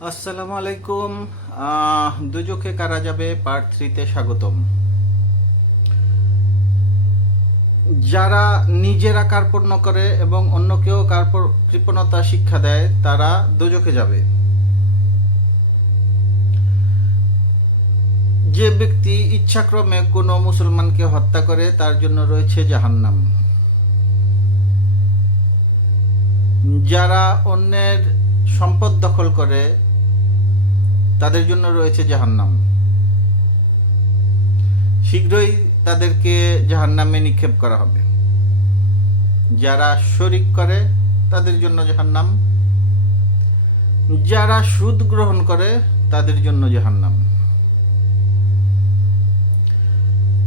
আসসালামু আলাইকুম। দুজকে কারা যাবে? পার্ট থ্রিতে স্বাগতম। যারা নিজেরা কার্পণ্য করে এবং অন্যকেও কার্প- কৃপণতা শিক্ষা দেয়, তারা দুজকে যাবে। যে ব্যক্তি ইচ্ছাক্রমে কোনো মুসলমানকে হত্যা করে, তার জন্য রয়েছে জাহান্নাম। যারা অন্যের সম্পদ দখল করে তাদের জন্য রয়েছে জাহান্নাম। শীঘ্রই তাদেরকে জাহান্নামে নিক্ষেপ করা হবে। যারা শরিক করে, তাদের জন্য জাহান্নাম। যারা সুদ গ্রহণ করে, তাদের জন্য জাহান্নাম।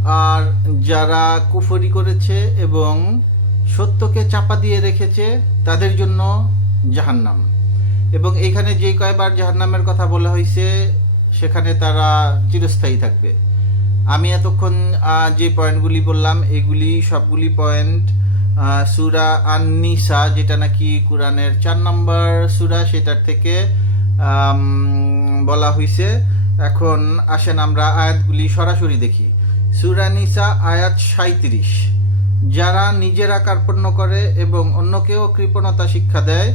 আর যারা কুফরি করেছে এবং সত্যকে চাপা দিয়ে রেখেছে, তাদের জন্য জাহান্নাম। এবং এইখানে যে কয়বার জাহান্নামের কথা বলা হয়েছে সেখানে তারা চিরস্থায়ী থাকবে। আমি এতক্ষণ যে পয়েন্টগুলি বললাম, এগুলি সবগুলি পয়েন্ট সুরা আননিসা, যেটা নাকি কোরআনের চার নম্বর সুরা, সেটার থেকে বলা হয়েছে এখন আসেন আমরা আয়াতগুলি সরাসরি দেখি। সুরা নিসা, আয়াত সাঁত্রিশ যারা নিজেরা কার্পণ্য করে এবং অন্যকেও কৃপণতা শিক্ষা দেয়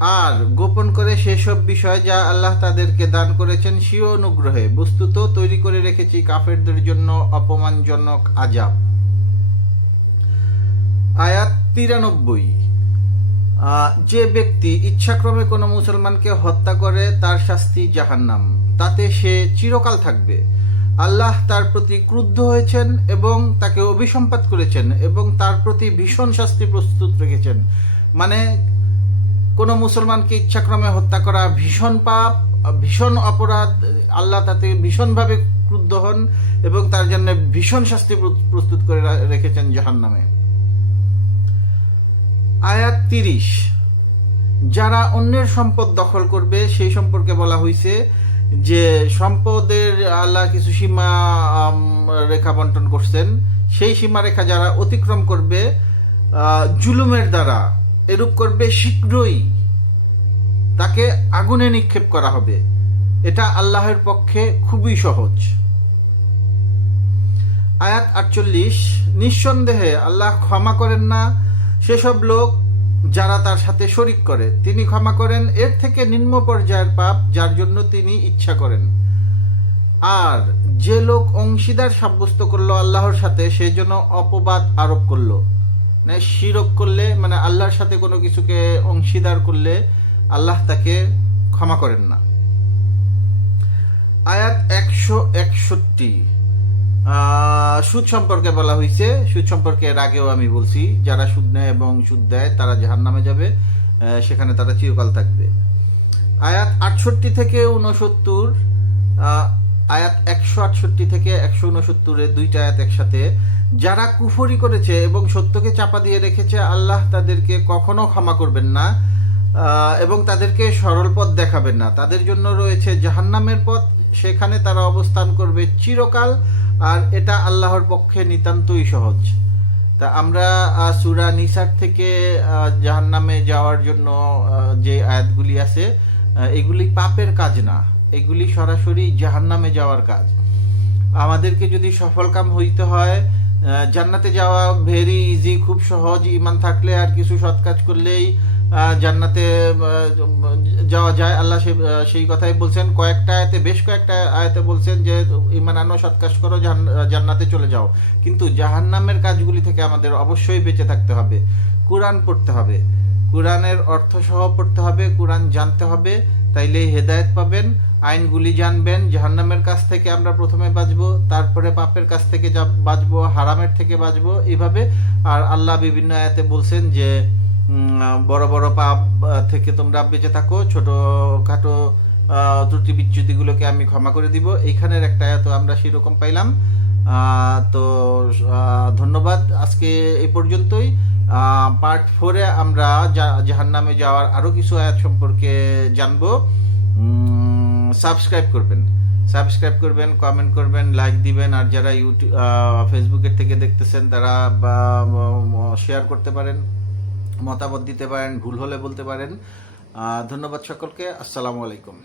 আর গোপন করে সেসব বিষয় যা আল্লাহ তাদেরকে দান করেছেন স্বীয় অনুগ্রহে। বস্তুত তৈরি করে রেখেছি কাফেরদের জন্য অপমানজনক আজাব আয়াত তিরানব্বই। যে ব্যক্তি ইচ্ছাক্রমে কোনো মুসলমানকে হত্যা করে, তার শাস্তি জাহান্নাম। তাতে সে চিরকাল থাকবে। আল্লাহ তার প্রতি ক্রুদ্ধ হয়েছেন এবং তাকে অভিসম্পাত করেছেন এবং তার প্রতি ভীষণ শাস্তি প্রস্তুত রেখেছেন। মানে কোনো মুসলমানকে ইচ্ছাক্রমে হত্যা করা ভীষণ পাপ, ভীষণ অপরাধ, আল্লাহ তাতে ভীষণভাবে ক্রুদ্ধ হন এবং তার জন্য ভীষণ শাস্তি প্র- প্রস্তুত করে রেখেছেন জাহান্নামে। আয়াত তিরিশ। যারা অন্যের সম্পদ দখল করবে, সেই সম্পর্কে বলা হয়েছে যে সম্পদের আল্লাহ কিছু সীমা রেখা বন্টন করছেন। সেই সীমা রেখা যারা অতিক্রম করবে জুলুমের দ্বারা এরূপ করবে শীঘ্রই। তাকে আগুনে নিক্ষেপ করা হবে। এটা আল্লাহের পক্ষে খুবই সহজ। আয়াত আটচল্লিশ, নিঃসন্দেহে আল্লাহ ক্ষমা করেন না সেসব লোক যারা তার সাথে শরিক করে। তিনি ক্ষমা করেন, এর থেকে নিম্ন পর্যায়ের পাপ যার জন্য তিনি ইচ্ছা করেন। আর যে লোক অংশীদার সাব্যস্ত করল আল্লাহর সাথে সেই জন্য অপবাদ আরোপ করল। মানে শিরক করলে মানে আল্লাহর সাথে কোনো কিছুকে অংশীদার করলে আল্লাহ তাকে ক্ষমা করেন না। আয়াত একশো একষট্টি। সুদ সম্পর্কে বলা হয়েছে সুদ সম্পর্কে এর আগেও আমি বলছি, যারা সুদ নেয় এবং সুদ দেয়, তারা জাহান নামে যাবে সেখানে তারা চিরকাল থাকবে। আয়াত আটষট্টি থেকে উনসত্তর আয়াত একশো আটষট্টি থেকে একশো উনসত্তরে, দুইটা আয়াত একসাথে। যারা কুফরি করেছে এবং সত্যকে চাপা দিয়ে রেখেছে, আল্লাহ তাদেরকে কখনো ক্ষমা করবেন না এবং তাদেরকে সরল পথ দেখাবেন না। তাদের জন্য রয়েছে জাহান্নামের পথ, সেখানে তারা অবস্থান করবে চিরকাল, আর এটা আল্লাহর পক্ষে নিতান্তই সহজ। তা আমরা সুরা নিসার থেকে জাহান্নামে যাওয়ার জন্য যে আয়াতগুলি আছে এগুলি পাপের কাজ না। এগুলি সরাসরি জাহান্নামে যাওয়ার কাজ। আমাদেরকে যদি সফল কাম হইতে হয় জান্নাতে যাওয়া ভেরি ইজি খুব সহজ। ইমান থাকলে আর কিছু সৎ কাজ করলেই জান্নাতে যাওয়া যায়। আল্লাহ সেই কথাই বলছেন। কয়েকটা আয়াতে, বেশ কয়েকটা আয়াতে বলছেন যে ইমান আনো, সৎ কাজ করো জান্নাতে চলে যাও। কিন্তু জাহান্নামের কাজগুলি থেকে আমাদের অবশ্যই বেঁচে থাকতে হবে। কোরআন পড়তে হবে। কোরআনের অর্থ সহ পড়তে হবে, কোরআন জানতে হবে। তাইলেই হেদায়েত পাবেন, আইনগুলি জানবেন, জাহান্নামের কাছ থেকে আমরা প্রথমে বাঁচবো, তারপরে পাপের কাছ থেকে বাঁচবো, হারামের থেকে বাঁচবো এইভাবে আর আল্লাহ বিভিন্ন আয়াতে বলছেন যে বড় বড় পাপ থেকে তোমরা বেঁচে থাকো ছোট খাটো ত্রুটি বিচ্যুতিগুলোকে আমি ক্ষমা করে দিব। এইখানের একটা আয়াত আমরা সেরকম পাইলাম। তো ধন্যবাদ। আজকে এই পর্যন্তই। পার্ট ফোরে আমরা জাহান্নামে যাওয়ার আরও কিছু আয়াত সম্পর্কে জানব। সাবস্ক্রাইব করবেন। সাবস্ক্রাইব করবেন কমেন্ট করবেন লাইক দিবেন। আর যারা ইউটিউব ফেসবুকের থেকে দেখতেছেন, তারা শেয়ার করতে পারেন, মতামত দিতে পারেন, ভুল হলে বলতে পারেন। ধন্যবাদ সকলকে। আসসালামু আলাইকুম।